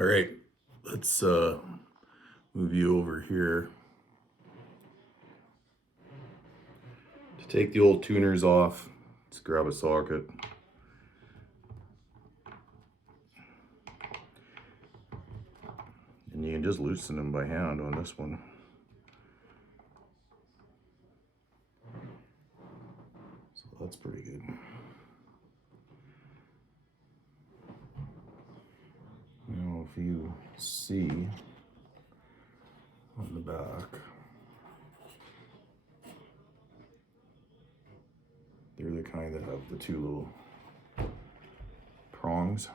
All right, let's move you over here to take the old tuners off. Let's grab a socket. And you can just loosen them by hand on this one. So that's pretty good. Now if you see on the back, they're the kind that have the two little prongs.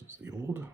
This is the old.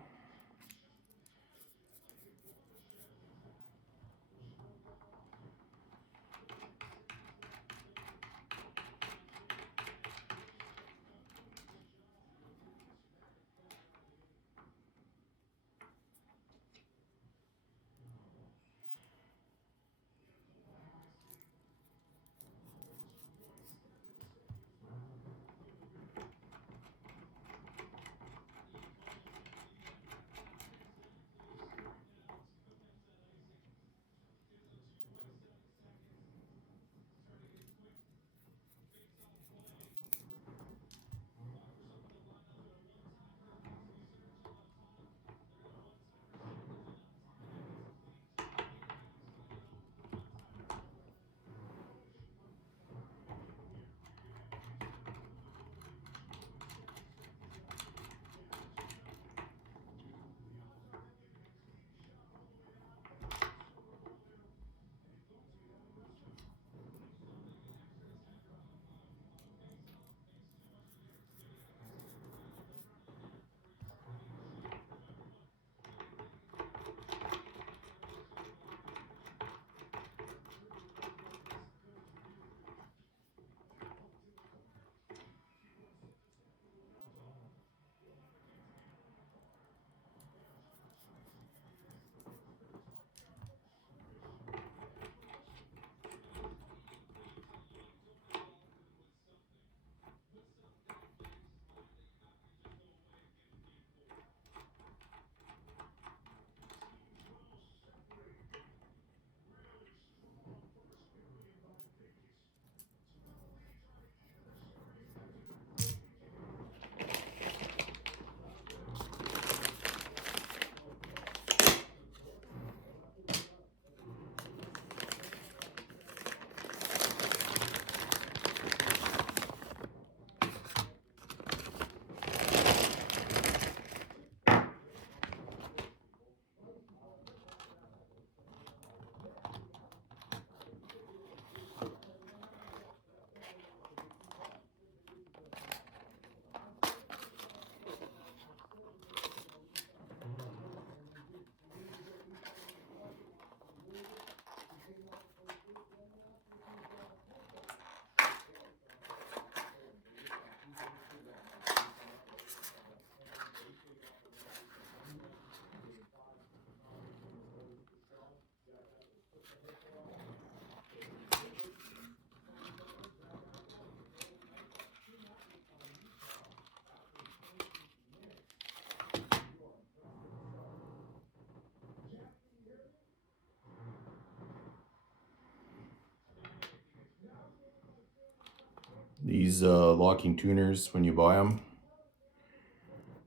These locking tuners, when you buy them,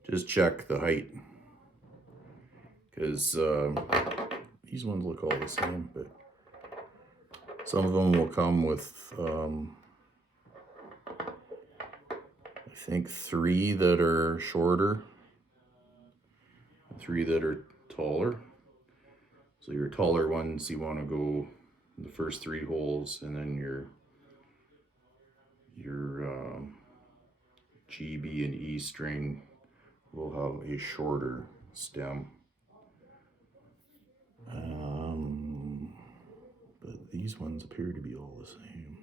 just check the height, because these ones look all the same, but some of them will come with I think 3 that are shorter, 3 that are taller. So your taller ones, you want to go the first 3 holes, and then your G, B, and E string will have a shorter stem. But these ones appear to be all the same.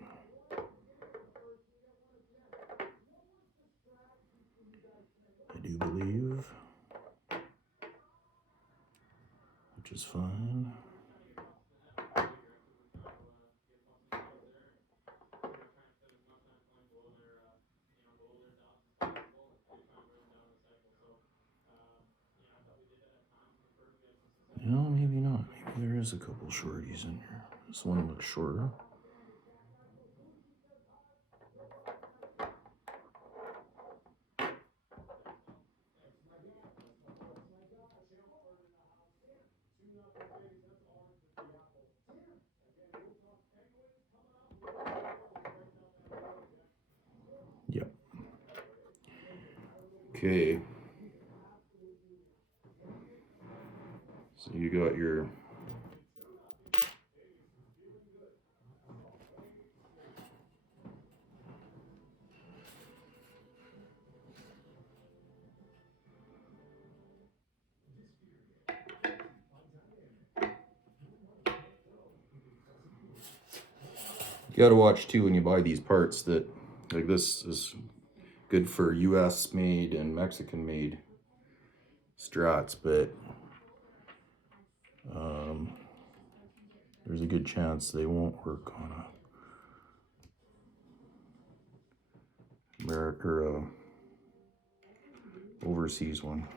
is fine. No, maybe not. Maybe there is a couple shorties in here. This one looks shorter. Yep. Okay. So you got your you got to watch too when you buy these parts that, like, this is good for US made and Mexican made Strats, but there's a good chance they won't work on a America or a overseas one.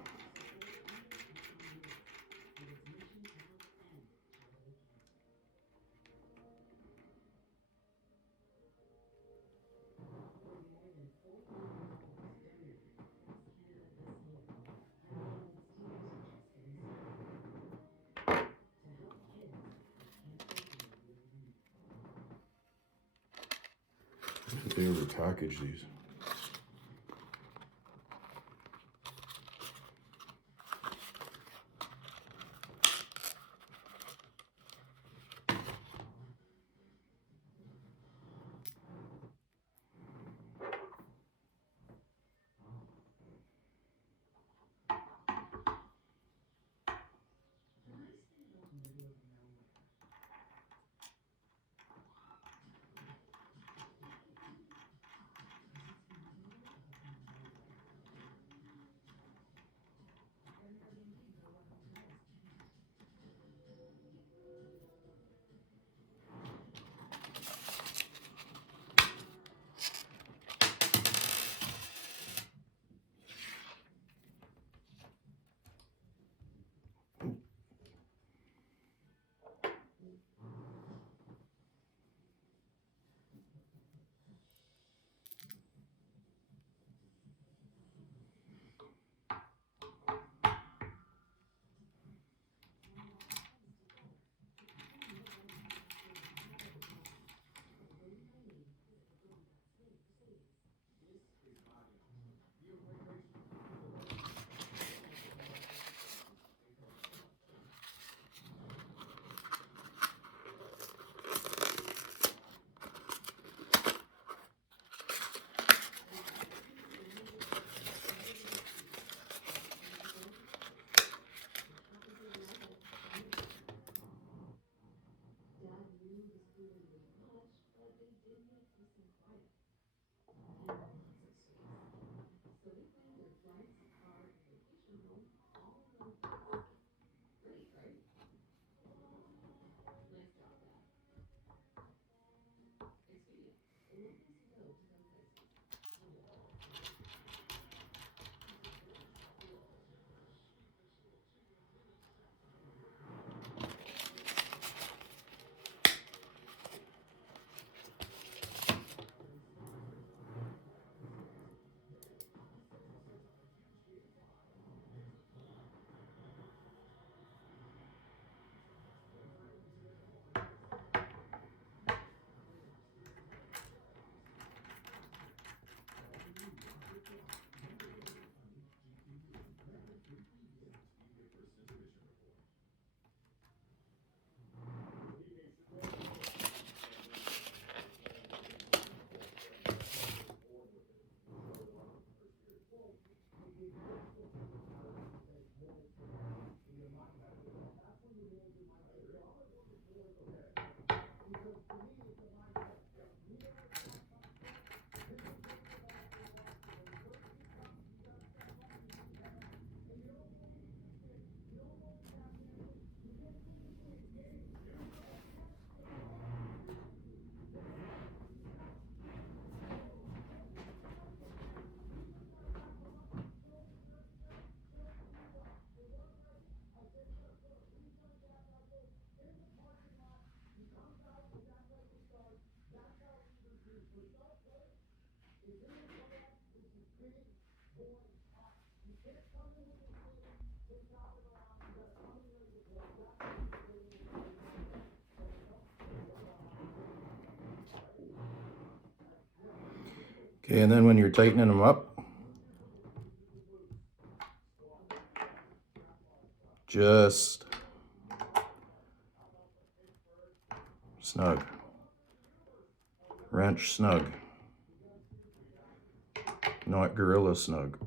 They ever package these? Okay, and then when you're tightening them up, just snug, wrench snug, not gorilla snug.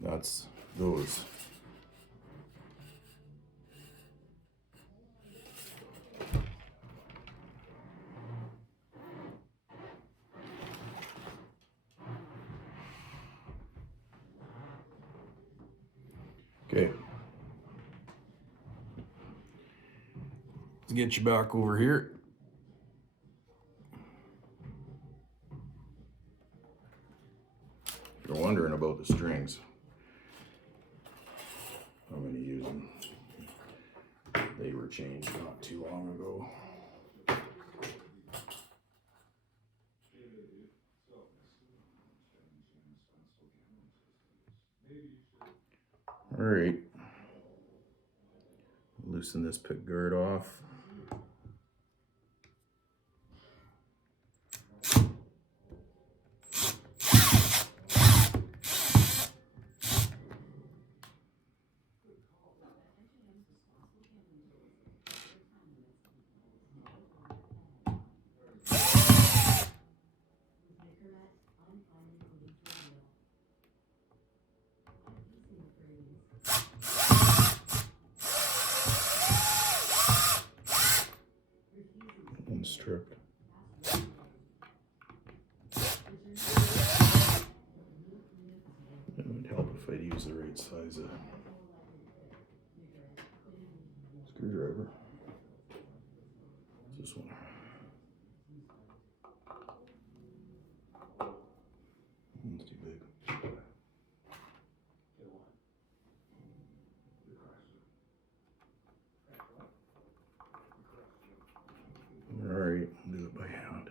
That's those. Okay. Let's get you back over here. If you're wondering about the strings, I'm going to use them. They were changed not too long ago. All right. Loosen this pick guard off. And stripped. It would help if I'd use the right size screwdriver. This one. It's too big. All right, do it by hand.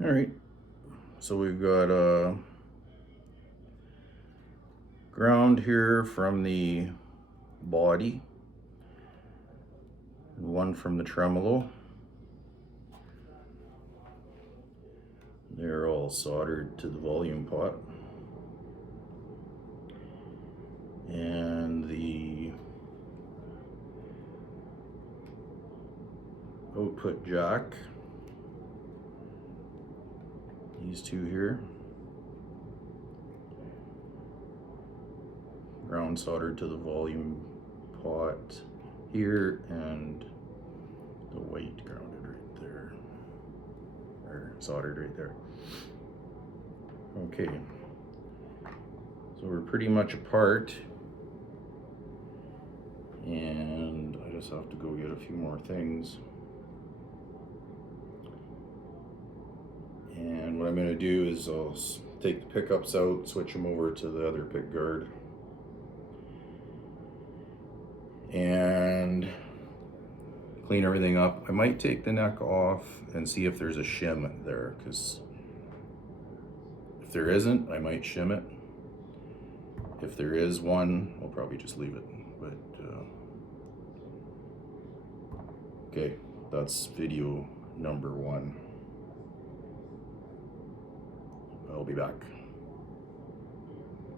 All right, so we've got a ground here from the body, and one from the tremolo. They're all soldered to the volume pot. And the output jack. These two here. Ground soldered to the volume pot here, and the white grounded right there, or soldered right there. Okay, so we're pretty much apart, and I just have to go get a few more things. And what I'm going to do is I'll take the pickups out, switch them over to the other pick guard, and clean everything up. I might take the neck off and see if there's a shim there, because if there isn't, I might shim it. If there is one, I'll probably just leave it. But okay, that's video number 1. I'll be back.